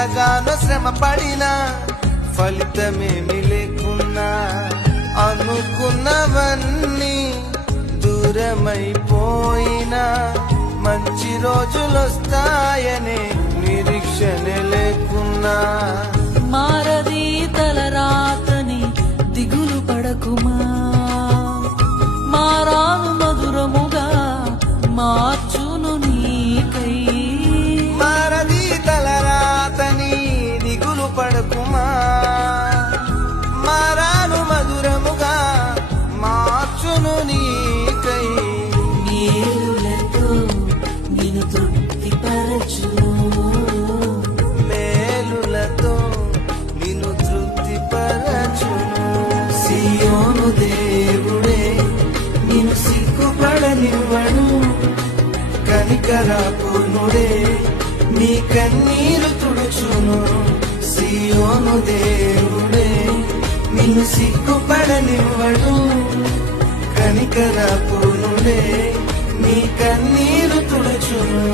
ఎంతగానో శ్రమ పడినా ఫలితమేమి లేకున్నా అనుకున్నవన్నీ దూరమైపోయినా మంచి రోజులొస్తాయనే నిరీక్షణ లేకున్నా మారది తలరాతని దిగులు పడకుమా, మారాను మధురముగా మార్చును నీకై. మారది తలరాతని దిగులు పడకుమా, మారాను మధురముగా మార్చును నీకై. మేలులతో నిన్ను తృప్తిపరచును, మేలులతో నిన్ను తృప్తిపరచును. సియోను దేవుడే నిన్ను సిగ్గుపడనివ్వడు, కనికరపూర్ణుడే నీ కన్నీరు తుడుచును. సియోను దేవుడే నిన్ను సిగ్గుపడనివ్వడు, కనికరపూర్ణుడే నీ కన్నీరు తుడుచును.